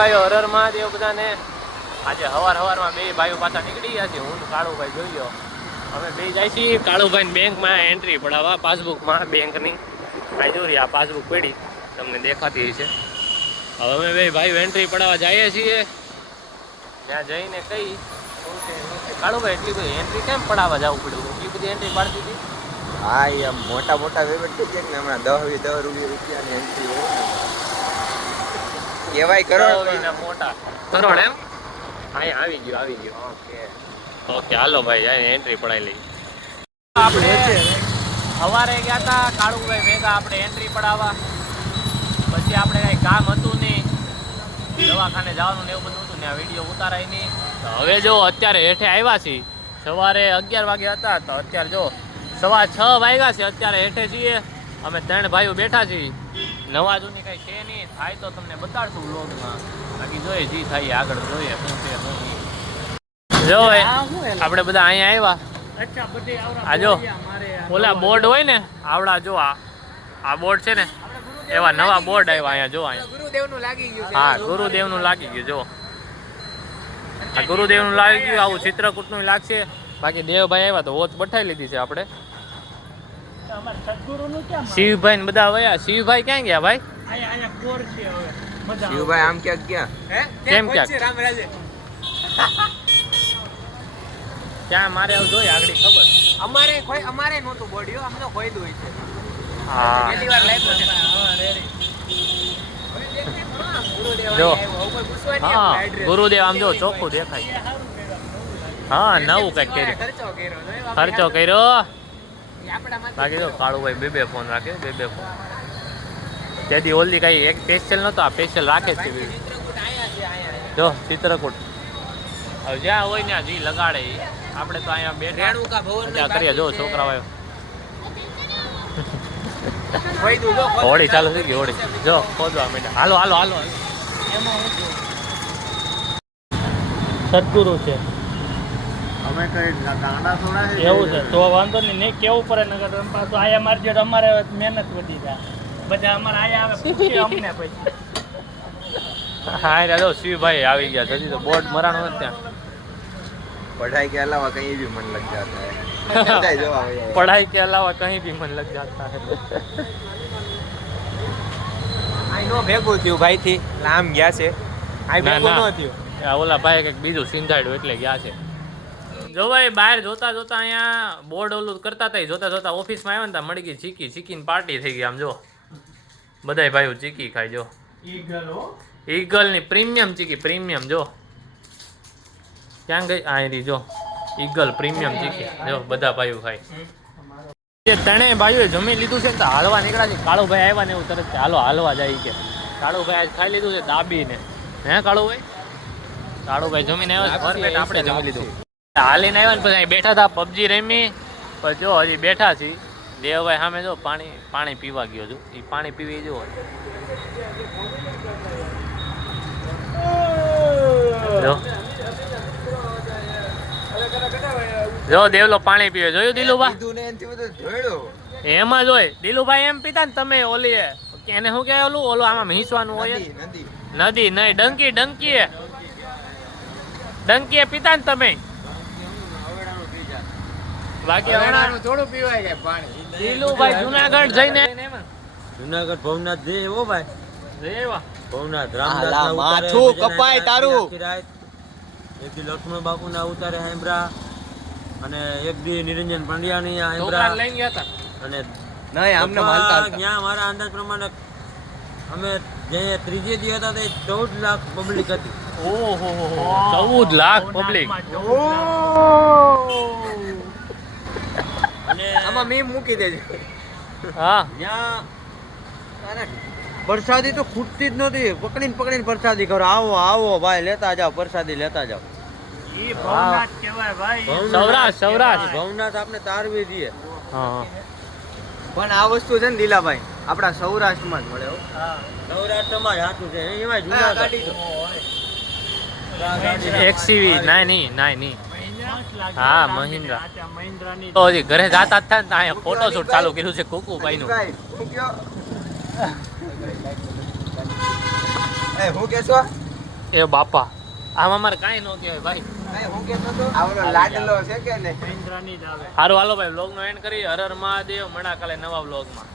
ભાઈઓ હર હર મહાદેવ બધાને. આજે હવારમાં બે ભાઈઓ પાછા નીકળી ગયા છે. હું કાળુભાઈ જોઈ લો, અમે બે જાય છીએ કાળુભાઈ બેંકમાં એન્ટ્રી પડાવવા પાસબુકમાં બેંકની. કાંઈ જોરી આ પાસબુક પડી તમને દેખાતી છે. હવે અમે બે ભાઈઓ એન્ટ્રી પડાવવા જઈએ છીએ. ત્યાં જઈને કઈ કાળુભાઈ એટલી બધી એન્ટ્રી કેમ પડાવવા જવું પડ્યું? એટલી બધી એન્ટ્રી પાડતી હતી. હા એમ મોટા પેમેન્ટ થઈ ગયા ને હમણાં 10 રૂપિયાની એન્ટ્રી હોય કેવાય કરોડ મોટા કરોડ એમ. અહીંયા આવી ગયો. ઓકે હાલો ભાઈ એન્ટ્રી પડાવી લઈએ. આપણે સવારે ગયા હતા કાળુભાઈ ભેગા આપણે એન્ટ્રી પડાવવા. પછી આપણે કઈ કામ હતું નહીં, દવાખાને જવાનું ને એવું બધું હતું ને આ વિડીયો ઉતારાય નહીં. હવે જો અત્યારે હેઠે આવ્યા છીએ. સવારે 11 વાગ્યા હતા તો અત્યારે જો 6:15 વાગ્યા છે. અત્યારે હેઠે છીએ અમે 3 ભાઈઓ બેઠા છીએ. નવા જૂની કઈ છે નહીં, થાય તો તમને બતાડશું વ્લોગમાં. બાકી જોઈએ જી થાય આગળ જોઈએ શું છે શું નહીં. જો આપણે બધા અહીંયા આવ્યા. આ જો ઓલા બોર્ડ હોય ને આવડા, જો આ બોર્ડ છે ને એવા નવા બોર્ડ આવ્યા અહીંયા. જો અહીંયા ગુરુદેવનું લાગી ગયું. હા ગુરુદેવનું લાગી ગયું. જો આ ગુરુદેવનું લાગી ગયું. આવું ચિત્રકૂટનું લાગશે. બાકી દેવભાઈ આવ્યા તો વોચ બઠાઈ લીધી છે આપણે. શિવભાઈ ને બધા વયા. શિવભાઈ ક્યાં ગયા ભાઈ? શિવભાઈ આમ ક્યાં ગયા? કેમ ક્યાં ક્યાં મારે આવું જોઈએ આગળ ખબર. અમારે નહોતું બોડ્યો, અમને કોઈ દોય છે. હા જો હા ગુરુદેવ આમ જો ચોખ્ખું દેખાય. હા નવું કઈક કર્યું, ખર્ચો કર્યો. બાકી જો કાળુભાઈ બે ફોન રાખે. બે ફોન તેથી ઓલદી કઈ એક સ્પેશિયલ નતો, આ સ્પેશિયલ રાખે છે. જો ચિત્રકૂટ હવે જ્યાં હોય ને જી લગાડે. આપણે તો અહીંયા બેઠા કરીએ. જો છોકરાઓ હોળી ચાલુ થઈ ગઈ. હોળી જો ખોદવા માંડ્યા. હાલો હાલો હાલો. સદગુરુ છે અમે કઈ ગાંડા થોડા છે એવું છે તો વાંધો નહીં કેવું પડે. નગર પાછું આયા મારજો તો અમારે મહેનત વધી જાય. બધા અમારે આયા આવે પૂછે અમને પછી. હા દાદો શિવભાઈ આવી ગયા. હજી તો બોર્ડ મરાણું નથી ત્યાં. पढ़ाई के अलावा कहीं भी मन लग जाता है. पढ़ाई के अलावा कहीं भी मन लग जाता है. આઈ નો ભેગું થયું ભાઈ થી નામ ગયા છે. આઈ ભેગું ન થયું. ઓલા ભાઈ કંઈક બીજું સિંધાડ્યું એટલે ગયા છે. જો ભાઈ બહાર જોતા અહીંયા બોર્ડ ઓલું કરતા હતા. જોતા ઓફિસમાં આવ્યા ને મળી ગઈ ચીકીની પાર્ટી થઈ ગઈ. આમ જો બધાય ભાઈઓ ચીકી ખાય. જો ઈગલની પ્રીમિયમ ચીકી. પ્રીમિયમ જો ક્યાં ગઈ? આ રહી જો ઈગલ પ્રીમિયમ ચીકી. જો બધા ભાઈઓ ખાય. ત્રણેય ભાઈઓએ જમી લીધું છે ને તો હાલવા નીકળ્યા છે. કાળુભાઈ આવ્યા ને એવું તરત હાલો હાલવા જાય કે. કાળુભાઈ આજ ખાઈ લીધું છે દાબીને. હે કાળુભાઈ જમીને આવ્યા છે. આપણે જમી લીધું. હાલીને આવ્યા ને પછી બેઠા હતા પબજી રમી. પણ જો હજી બેઠા છીએ. દેવભાઈ સામે જો પાણી પીવા ગયો છું. એ પાણી પીવી જો જો દેવલો પાણી પીવે. જોયું દિલુભા? એમાં જોય દિલુભાઈ એમ પીતા ને તમે ઓલી એને શું કહેવાય ઓલું આમાં મીસવાનું હોય. નદી નહીં ડંકી પીતા ને તમે. બાકી થોડું પીવાય કે પાણી. દિલુભાઈ જુનાગઢ જઈને જુનાગઢ ભવનાથ જે એવો ભાઈ રેવા ભવનાથ રામદાસ માથું કપાય તારું. એક દી લક્ષ્મણ બાપુ ના ઉતારે હાંભરા અને એક દી નિરંજન પંડ્યા ની હાંભરા લઈ ગયા હતા. અને નહીં આમને માનતા ત્યાં મારા અંદાજ પ્રમાણે અમે જે ત્રીજે દી હતા તે 14 લાખ પબ્લિક હતી. ઓહો 14 લાખ પબ્લિક. અને આમાં મે મૂકી દેજો. હા ત્યાં પ્રસાદી તો ખૂટતી જ નહોતી. પકડીને પ્રસાદી કરો. આવો ભાઈ લેતા જાઓ પ્રસાદી લેતા જાઓ. ઈ ભવનાથ કહેવાય ભાઈ. સૌરાષ્ટ્ર ભવનાથ આપણે તારવી દઈએ. હા પણ આ વસ્તુ છે ને દિલાભાઈ આપણા સૌરાષ્ટ્રમાં જ મળે. સૌરાષ્ટ્રમાં જ હાથું છે. એમાં જૂના એક્સસીવી નહીં. હા મહિન્દ્રા. તો હજી ઘરે જાતા હતા ને અહીંયા ફોટોશૂટ ચાલુ કર્યું છે કુકુભાઈ નું. હું કેશો એ બાપા આમાં અમારે કાંઈ ન કહેવાય ભાઈ. આવડો લાડલો છે કે નહીં? મહિન્દ્રાની જ આવે. સારું હાલો ભાઈ વ્લોગનો એન્ડ કરી. હર હર મહાદેવ. મળ્યા કાલે નવા વ્લોગમાં.